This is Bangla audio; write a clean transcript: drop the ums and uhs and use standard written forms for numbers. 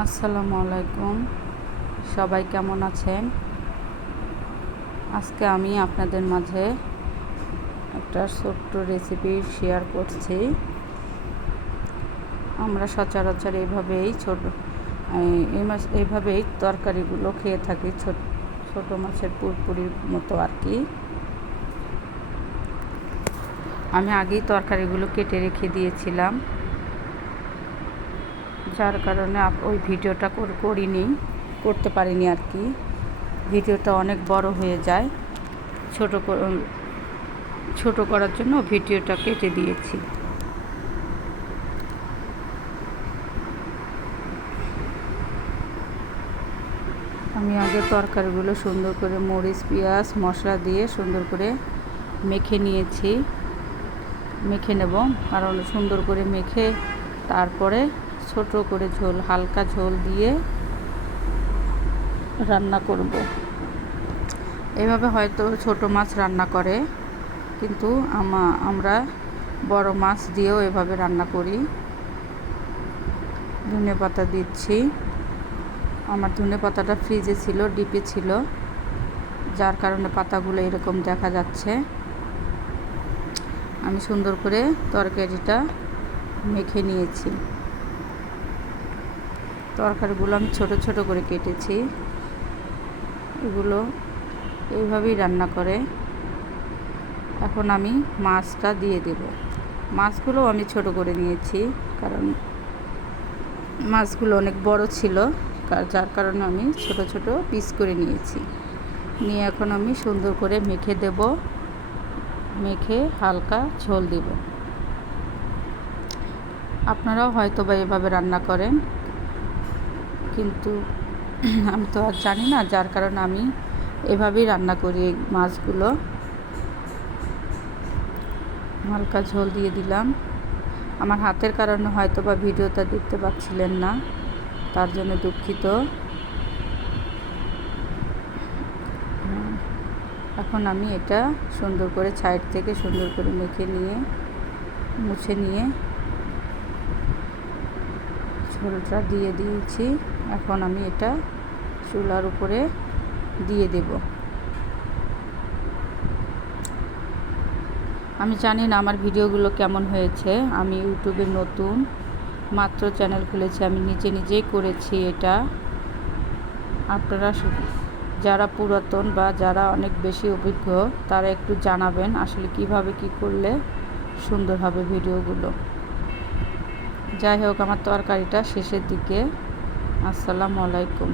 আসসালামু আলাইকুম, সবাই কেমন আছেন? আজকে আমি আপনাদের মাঝে একটা ছোট্ট রেসিপি শেয়ার করছি। আমরা সচরাচর এইভাবেই তরকারিগুলো খেয়ে থাকি, ছোট মাছের পুরপুরির মতো আর কি। আমি আগেই তরকারিগুলো কেটে রেখে দিয়েছিলাম, যার কারণে ওই ভিডিওটা করতে পারিনি আর কি। ভিডিওটা অনেক বড় হয়ে যায়, ছোট করার জন্য ভিডিওটা কেটে দিয়েছি। আমি আগে তরকারিগুলো সুন্দর করে মরিচ পেঁয়াজ মশলা দিয়ে সুন্দর করে মেখে নেব, কারণ সুন্দর করে মেখে তারপরে ছোট করে হালকা ঝোল দিয়ে রান্না করব। এভাবে হয়তো ছোট মাছ রান্না করে, কিন্তু আমরা বড় মাছ দিয়েও এভাবে রান্না করি। ধনেপাতা দিচ্ছি। আমার ধনেপাতাটা ফ্রিজে ছিল, ডিপে ছিল, যার কারণে পাতাগুলো এরকম দেখা যাচ্ছে। আমি সুন্দর করে তরকারিটা মেখে নিয়েছি। তরকারিগুলো আমি ছোট ছোট করে কেটেছি। এগুলো এইভাবেই রান্না করে। এখন আমি মাছটা দিয়ে দেব। মাছগুলো আমি ছোট করে নিয়েছি, কারণ মাছগুলো অনেক বড় ছিল, যার কারণে আমি ছোট ছোট পিস করে নিয়েছি। নিয়ে এখন আমি সুন্দর করে মেখে হালকা ঝোল দেব। আপনারাও হয়তো বা এভাবে রান্না করেন, কিন্তু আমি তো আর জানি না, যার কারণে আমি এভাবেই রান্না করি। এই মাছগুলো হালকা ঝোল দিয়ে দিলাম। আমার হাতের কারণে হয়তো বা ভিডিওটা দেখতে পাচ্ছিলেন না, তার জন্য দুঃখিত। এখন আমি এটা সুন্দর করে সাইড থেকে সুন্দর করে মুছে নিয়ে ঝোলটা দিয়ে দিয়েছি। এখন আমি এটা চুলার উপরে দিয়ে দেব। আমি জানি না আমার ভিডিওগুলো কেমন হয়েছে। আমি ইউটিউবে নতুন মাত্র চ্যানেল খুলেছি, আমি নিজেই করেছি এটা। আপনারা যারা পুরাতন বা যারা অনেক বেশি অভিজ্ঞ, তারা একটু জানাবেন আসলে কিভাবে কি করলে সুন্দর হবে ভিডিওগুলো। যাই হোক, আমার তরকারিটা শেষের দিকে। আসসালামু আলাইকুম।